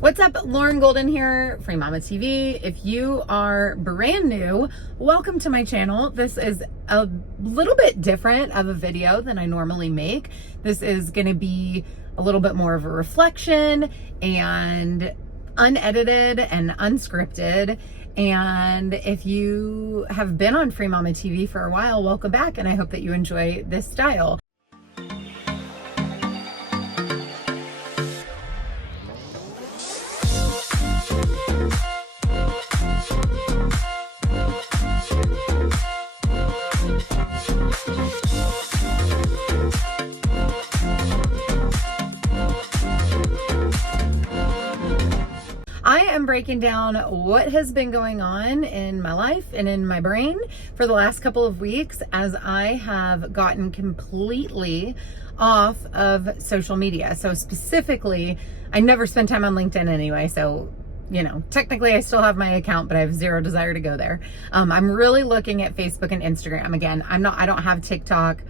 What's up? Lauren Golden here, Free Mama TV. If you are brand new, welcome to my channel. This is a little bit different of a video than I normally make. This is going to be a little bit more of a reflection and unedited and unscripted. And if you have been on Free Mama TV for a while, welcome back, and I hope that you enjoy this style. I am breaking down what has been going on in my life and in my brain for the last couple of weeks as I have gotten completely off of social media. So specifically, I never spend time on LinkedIn anyway. So, you know, technically I still have my account, but I have zero desire to go there. I'm really looking at Facebook and Instagram. Again, I don't have TikTok,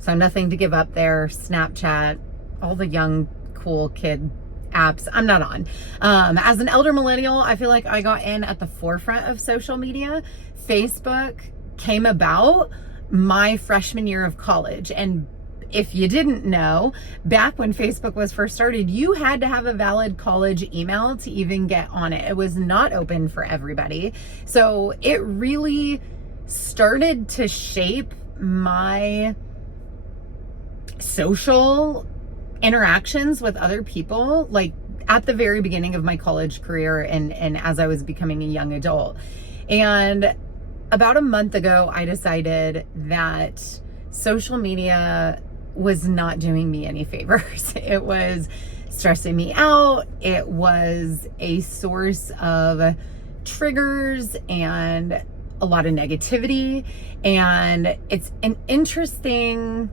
so nothing to give up there. Snapchat, all the young, cool kid apps I'm not on. As an elder millennial, I feel like I got in at the forefront of social media. Facebook came about my freshman year of college. And if you didn't know, back when Facebook was first started, you had to have a valid college email to even get on it. It was not open for everybody. So it really started to shape my social interactions with other people, like at the very beginning of my college career and as I was becoming a young adult. And about a month ago, I decided that social media was not doing me any favors. It was stressing me out. It was a source of triggers and a lot of negativity. And it's an interesting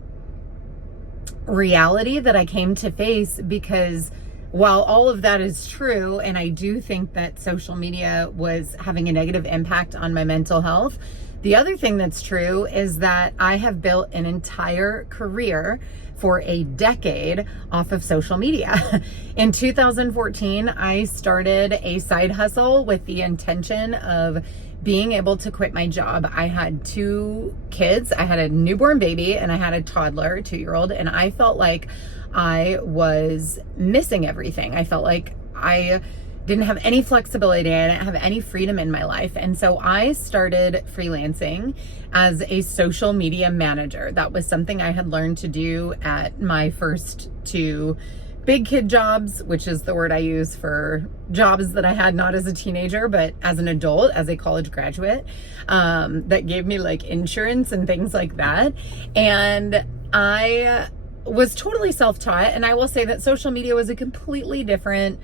reality that I came to face, because while all of that is true, and I do think that social media was having a negative impact on my mental health, the other thing that's true is that I have built an entire career for a decade off of social media. In 2014, I started a side hustle with the intention of being able to quit my job. I had two kids. I had a newborn baby and I had a toddler, 2-year-old, and I felt like I was missing everything. I felt like I didn't have any flexibility. I didn't have any freedom in my life. And so I started freelancing as a social media manager. That was something I had learned to do at my first two big kid jobs, which is the word I use for jobs that I had not as a teenager, but as an adult, as a college graduate, that gave me like insurance and things like that. And I was totally self-taught. And I will say that social media was a completely different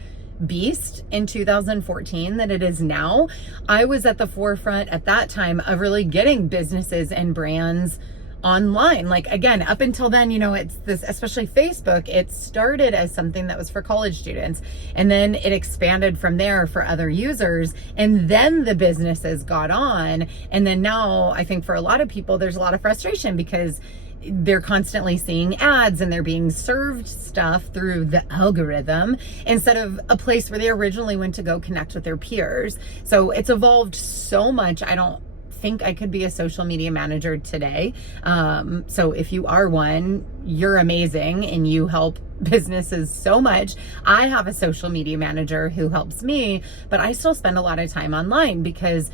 beast in 2014 than it is now. I was at the forefront at that time of really getting businesses and brands online. Like, again, up until then, you know, it's this, especially Facebook, it started as something that was for college students, and then it expanded from there for other users, and then the businesses got on. And then now I think for a lot of people, there's a lot of frustration because they're constantly seeing ads and they're being served stuff through the algorithm instead of a place where they originally went to go connect with their peers. So it's evolved so much. I don't think I could be a social media manager today. So if you are one, you're amazing and you help businesses so much. I have a social media manager who helps me, but I still spend a lot of time online because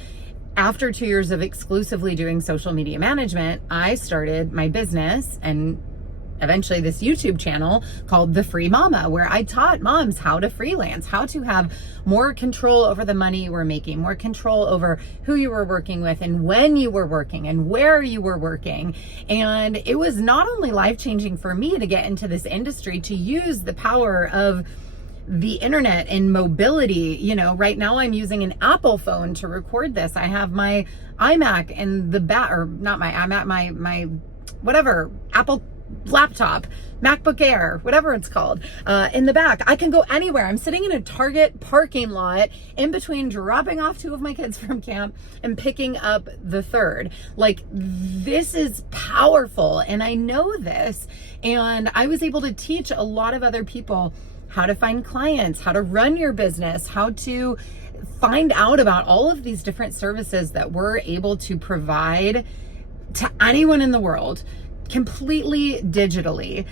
after 2 years of exclusively doing social media management, I started my business and eventually this YouTube channel called The Free Mama, where I taught moms how to freelance, how to have more control over the money you were making, more control over who you were working with and when you were working and where you were working. And it was not only life-changing for me to get into this industry, to use the power of the internet and mobility. You know, right now I'm using an Apple phone to record this. I have my iMac in the back, or not my iMac, my whatever, Apple laptop, MacBook Air, whatever it's called, in the back. I can go anywhere. I'm sitting in a Target parking lot in between dropping off 2 of my kids from camp and picking up the 3rd. Like, this is powerful, and I know this, and I was able to teach a lot of other people how to find clients, how to run your business, how to find out about all of these different services that we're able to provide to anyone in the world completely digitally.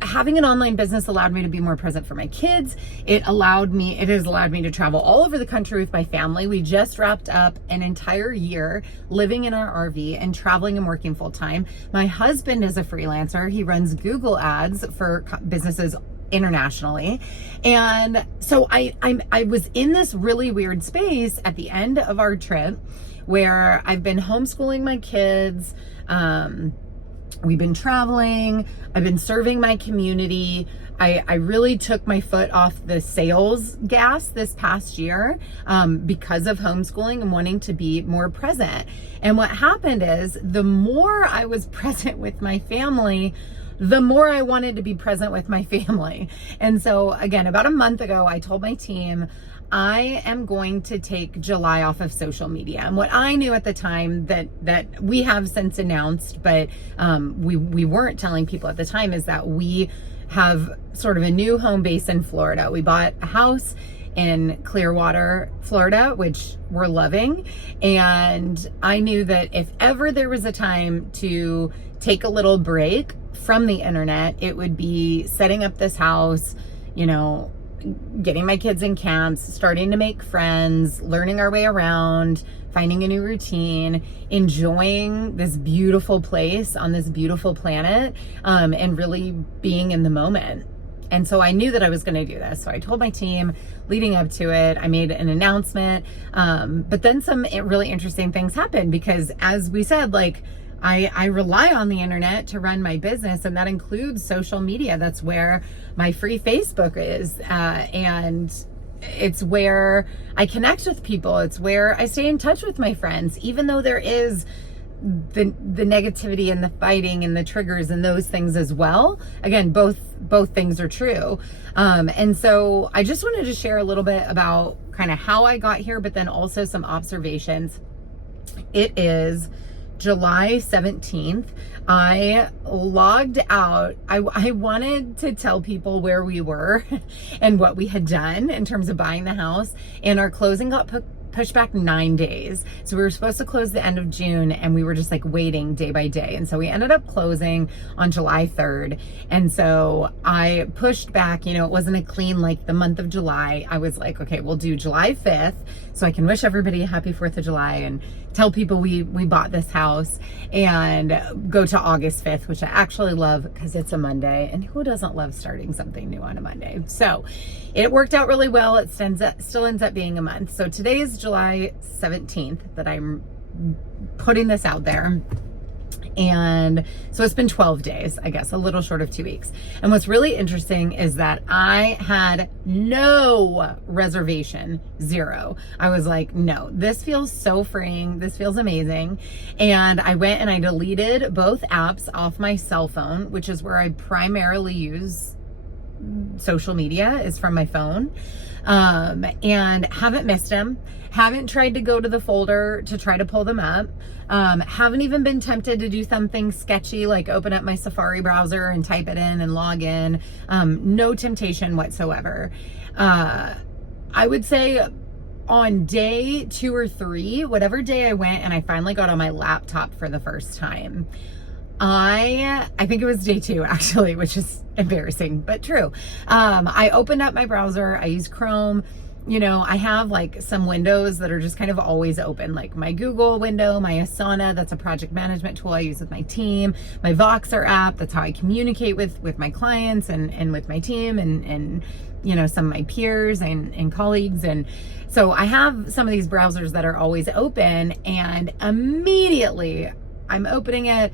Having an online business allowed me to be more present for my kids. It has allowed me to travel all over the country with my family. We just wrapped up an entire year living in our RV and traveling and working full time. My husband is a freelancer. He runs Google ads for businesses internationally. And so I was in this really weird space at the end of our trip where I've been homeschooling my kids. We've been traveling. I've been serving my community. I really took my foot off the sales gas this past year because of homeschooling and wanting to be more present. And what happened is the more I was present with my family, the more I wanted to be present with my family. And so again, about a month ago, I told my team, I am going to take July off of social media. And what I knew at the time that we have since announced, but we weren't telling people at the time, is that we have sort of a new home base in Florida. We bought a house in Clearwater, Florida, which we're loving. And I knew that if ever there was a time to take a little break from the internet, it would be setting up this house, getting my kids in camps, starting to make friends, learning our way around, finding a new routine, enjoying this beautiful place on this beautiful planet, and really being in the moment. And so I knew that I was going to do this. So I told my team leading up to it, I made an announcement. But then some really interesting things happened because, as we said, I rely on the internet to run my business, and that includes social media. That's where my free Facebook is. And it's where I connect with people. It's where I stay in touch with my friends, even though there is the negativity and the fighting and the triggers and those things as well. Again, both things are true. And so I just wanted to share a little bit about kind of how I got here, but then also some observations. It is July 17th. I logged out. I wanted to tell people where we were and what we had done in terms of buying the house, and our closing got pushed back 9 days. So we were supposed to close the end of June, and we were just waiting day by day. And so we ended up closing on July 3rd. And so I pushed back, it wasn't a clean, the month of July. I was like, okay, we'll do July 5th so I can wish everybody a happy 4th of July and tell people we bought this house, and go to August 5th, which I actually love because it's a Monday, and who doesn't love starting something new on a Monday? So it worked out really well. It still ends up being a month. So today is July 17th that I'm putting this out there. And so it's been 12 days, I guess, a little short of 2 weeks. And what's really interesting is that I had no reservation, zero. I was like, no, this feels so freeing. This feels amazing. And I went and I deleted both apps off my cell phone, which is where I primarily use social media, is from my phone. And haven't missed them. Haven't tried to go to the folder to try to pull them up. Haven't even been tempted to do something sketchy like open up my Safari browser and type it in and log in. No temptation whatsoever. I would say on day 2 or 3, whatever day I went and I finally got on my laptop for the first time, I think it was day 2 actually, which is embarrassing, but true. I opened up my browser. I use Chrome. I have some windows that are just kind of always open, like my Google window, my Asana, that's a project management tool I use with my team, my Voxer app, that's how I communicate with my clients and with my team and some of my peers and colleagues. And so I have some of these browsers that are always open, and immediately I'm opening it,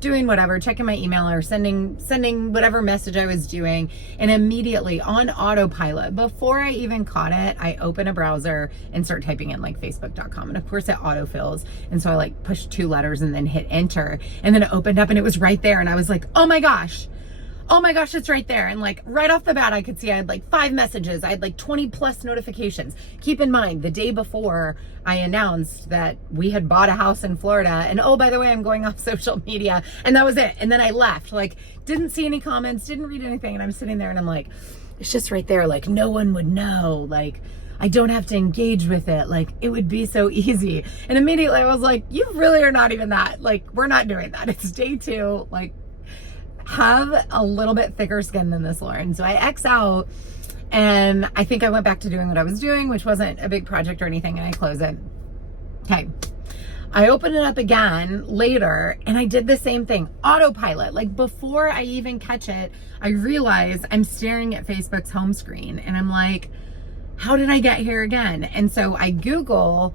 doing whatever, checking my email or sending whatever message I was doing, and immediately on autopilot, before I even caught it, I open a browser and start typing in facebook.com, and of course it autofills, and so I pushed 2 letters and then hit enter, and then it opened up and it was right there, and I was like, oh my gosh, oh my gosh, it's right there. And like right off the bat, I could see I had like 5 messages. I had like 20 plus notifications. Keep in mind, the day before I announced that we had bought a house in Florida, and oh, by the way, I'm going off social media, and that was it. And then I left, like didn't see any comments, didn't read anything. And I'm sitting there and I'm like, it's just right there. Like no one would know. Like I don't have to engage with it. Like it would be so easy. And immediately I was like, you really are not even that. Like we're not doing that. It's day 2. Like have a little bit thicker skin than this, Lauren. So I X out, and I think I went back to doing what I was doing, which wasn't a big project or anything, and I close it. Okay. I open it up again later, and I did the same thing. Autopilot. Like before I even catch it, I realize I'm staring at Facebook's home screen, and I'm like, how did I get here again? And so I Google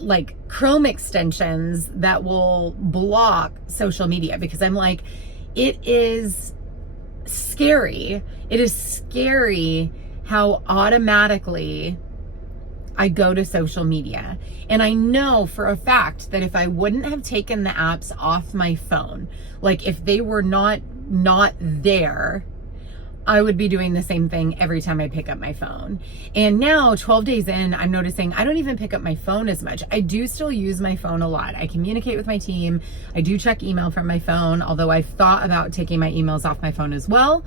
like Chrome extensions that will block social media, because I'm like, it is scary. It is scary how automatically I go to social media. And I know for a fact that if I wouldn't have taken the apps off my phone, like if they were not there, I would be doing the same thing every time I pick up my phone. And now 12 days in, I'm noticing I don't even pick up my phone as much. I do still use my phone a lot. I communicate with my team. I do check email from my phone, although I've thought about taking my emails off my phone as well.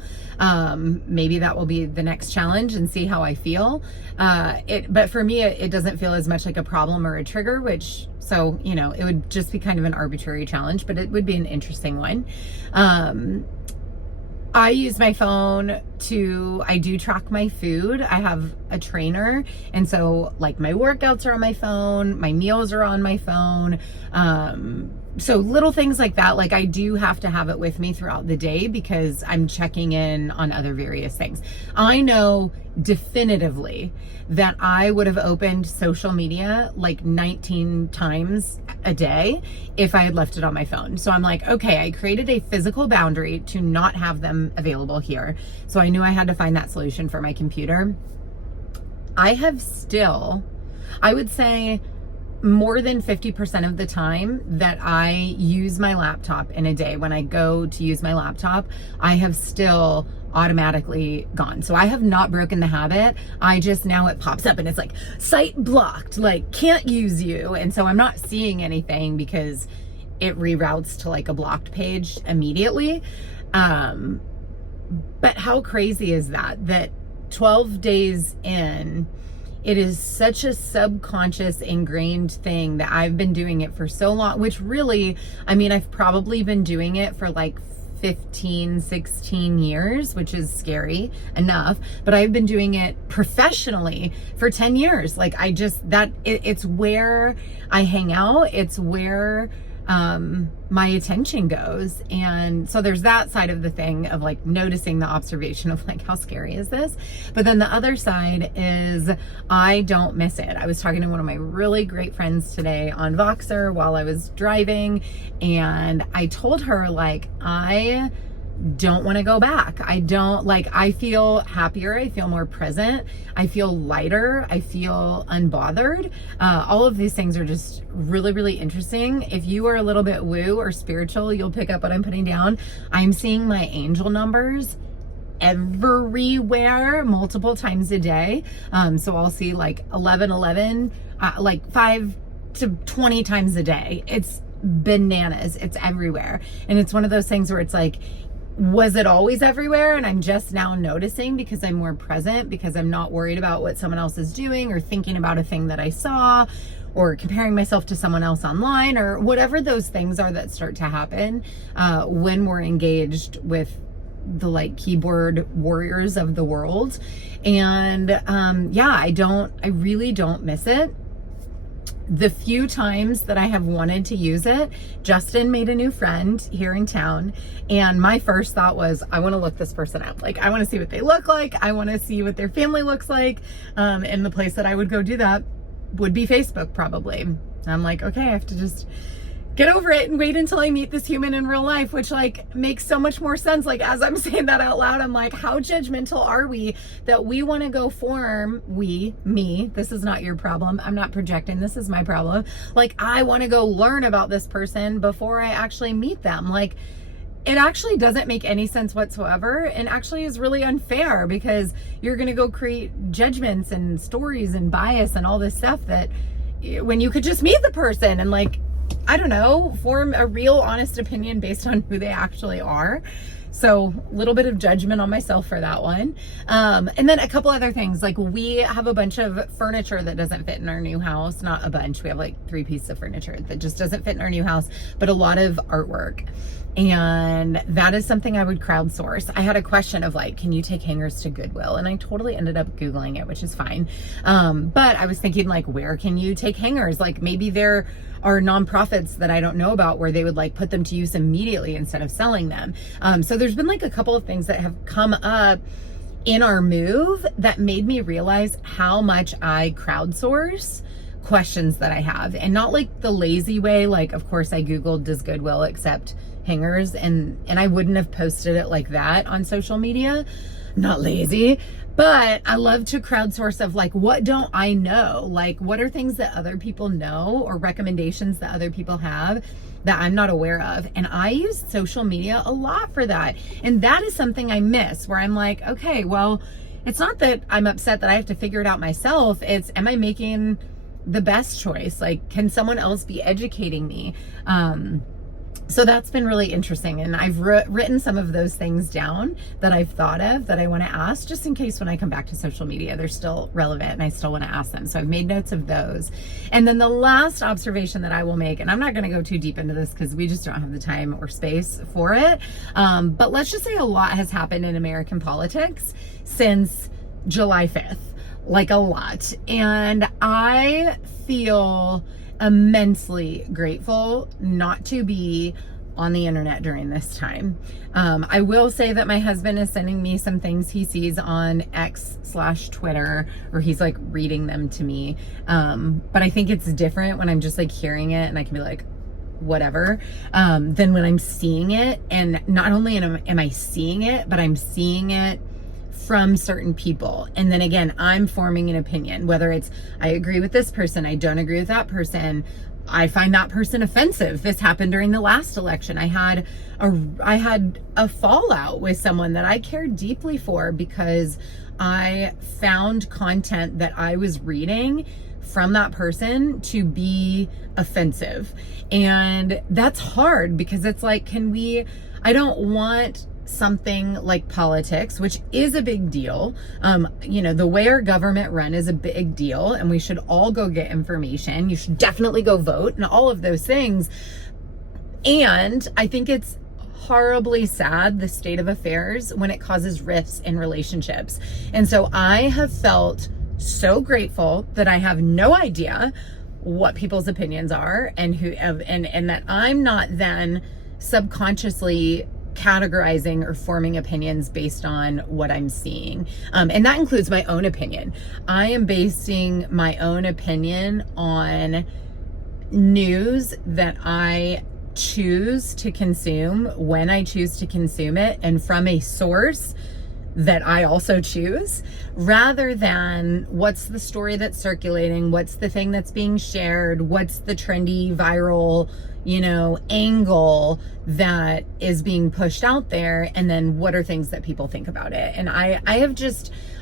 Maybe that will be the next challenge and see how I feel. But for me, it doesn't feel as much like a problem or a trigger, so, you know, it would just be kind of an arbitrary challenge, but it would be an interesting one. I use my phone I do track my food. I have a trainer. And so like my workouts are on my phone, my meals are on my phone. So little things like that, like I do have to have it with me throughout the day because I'm checking in on other various things. I know definitively that I would have opened social media like 19 times a day if I had left it on my phone. So I'm like, okay, I created a physical boundary to not have them available here. So I knew I had to find that solution for my computer. I have still, I would say, more than 50% of the time that I use my laptop in a day, when I go to use my laptop, I have still automatically gone. So I have not broken the habit. I just, now it pops up and it's like site blocked, like can't use you. And so I'm not seeing anything because it reroutes to like a blocked page immediately. But how crazy is that 12 days in, it is such a subconscious ingrained thing that I've been doing it for so long, which really, I mean, I've probably been doing it for like 15, 16 years, which is scary enough, but I've been doing it professionally for 10 years. Like it's where I hang out. It's where my attention goes. And so there's that side of the thing of like noticing the observation of like, how scary is this? But then the other side is I don't miss it. I was talking to one of my really great friends today on Voxer while I was driving, and I told her like, I don't want to go back. I feel happier. I feel more present. I feel lighter. I feel unbothered. All of these things are just really, really interesting. If you are a little bit woo or spiritual, you'll pick up what I'm putting down. I'm seeing my angel numbers everywhere multiple times a day. So I'll see like 1111, like 5 to 20 times a day. It's bananas. It's everywhere. And it's one of those things where it's like, was it always everywhere? And I'm just now noticing because I'm more present, because I'm not worried about what someone else is doing or thinking about a thing that I saw or comparing myself to someone else online or whatever those things are that start to happen when we're engaged with the like keyboard warriors of the world. And I really don't miss it. The few times that I have wanted to use it, Justin made a new friend here in town, and my first thought was, I want to look this person up. Like, I want to see what they look like. I want to see what their family looks like. And the place that I would go do that would be Facebook, probably. And I'm like, okay, I have to just get over it and wait until I meet this human in real life, which like makes so much more sense. Like as I'm saying that out loud, I'm like, how judgmental are we that we want to go form, me, this is not your problem. I'm not projecting. This is my problem. Like I want to go learn about this person before I actually meet them. Like it actually doesn't make any sense whatsoever, and actually is really unfair, because you're going to go create judgments and stories and bias and all this stuff that, when you could just meet the person and, like, I don't know, form a real honest opinion based on who they actually are. So a little bit of judgment on myself for that one. And then a couple other things, like we have a bunch of furniture that doesn't fit in our new house. Not a bunch. We have like 3 pieces of furniture that just doesn't fit in our new house, but a lot of artwork. And that is something I would crowdsource. I had a question of like, can you take hangers to Goodwill? And I totally ended up Googling it, which is fine. But I was thinking, like, where can you take hangers? Like, maybe there are nonprofits that I don't know about where they would like put them to use immediately instead of selling them. So there's been like a couple of things that have come up in our move that made me realize how much I crowdsource questions that I have, and not like the lazy way. Like, of course I Googled, does Goodwill accept hangers? And I wouldn't have posted it like that on social media. Not lazy, but I love to crowdsource of like, what don't I know? Like, what are things that other people know, or recommendations that other people have that I'm not aware of? And I use social media a lot for that. And that is something I miss, where I'm like, okay, well, it's not that I'm upset that I have to figure it out myself. It's, am I making the best choice? Like, can someone else be educating me? So that's been really interesting. And I've written some of those things down that I've thought of that I want to ask, just in case when I come back to social media, they're still relevant and I still want to ask them. So I've made notes of those. And then the last observation that I will make, and I'm not going to go too deep into this because we just don't have the time or space for it. But let's just say a lot has happened in American politics since July 5th, like a lot. And I feel immensely grateful not to be on the internet during this time. I will say that my husband is sending me some things he sees on X/Twitter, or he's like reading them to me. But I think it's different when I'm just like hearing it and I can be like, whatever, than when I'm seeing it. And not only am I seeing it, but I'm seeing it from certain people. And then again, I'm forming an opinion, whether it's, I agree with this person, I don't agree with that person, I find that person offensive. This happened during the last election. I had a fallout with someone that I cared deeply for because I found content that I was reading from that person to be offensive. And that's hard, because it's like, I don't want something like politics, which is a big deal. The way our government run is a big deal, and we should all go get information. You should definitely go vote and all of those things. And I think it's horribly sad, the state of affairs, when it causes rifts in relationships. And so I have felt so grateful that I have no idea what people's opinions are, and that I'm not then subconsciously categorizing or forming opinions based on what I'm seeing. And that includes my own opinion. I am basing my own opinion on news that I choose to consume when I choose to consume it, and from a source that I also choose, rather than what's the story that's circulating, what's the thing that's being shared, what's the trendy viral angle that is being pushed out there, and then what are things that people think about it. And I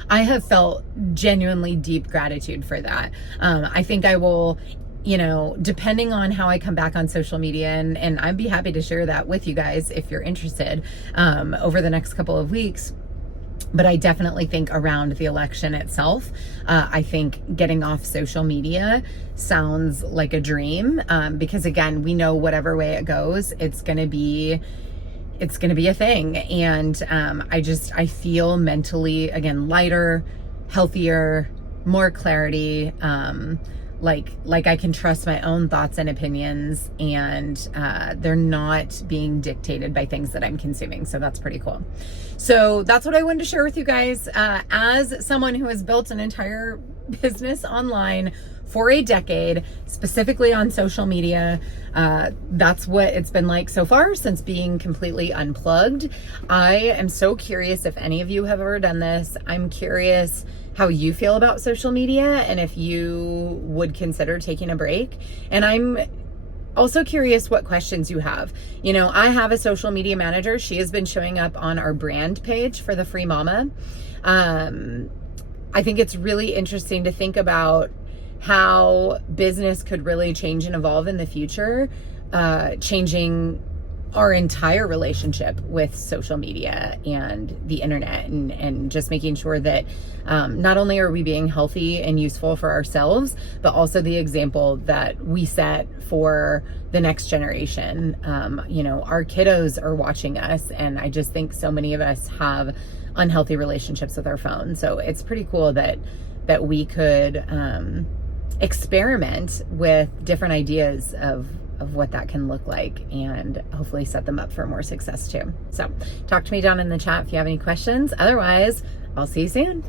have felt genuinely deep gratitude for that. I think I will, depending on how I come back on social media, and I'd be happy to share that with you guys if you're interested, over the next couple of weeks. But I definitely think around the election itself, I think getting off social media sounds like a dream, because again, we know whatever way it goes, it's going to be a thing. And I feel mentally, again, lighter, healthier, more clarity, like I can trust my own thoughts and opinions, and they're not being dictated by things that I'm consuming. So that's pretty cool. So that's what I wanted to share with you guys. As someone who has built an entire business online for a decade, specifically on social media, that's what it's been like so far since being completely unplugged. I am so curious if any of you have ever done this. I'm curious how you feel about social media, and if you would consider taking a break. And I'm Also curious what questions you have. You know, I have a social media manager. She has been showing up on our brand page for the Free Mama. I think it's really interesting to think about how business could really change and evolve in the future, changing our entire relationship with social media and the internet, and just making sure that not only are we being healthy and useful for ourselves, but also the example that we set for the next generation. You know, our kiddos are watching us, and I just think so many of us have unhealthy relationships with our phones. So it's pretty cool that we could experiment with different ideas of what that can look like, and hopefully set them up for more success too. So talk to me down in the chat if you have any questions. Otherwise, I'll see you soon.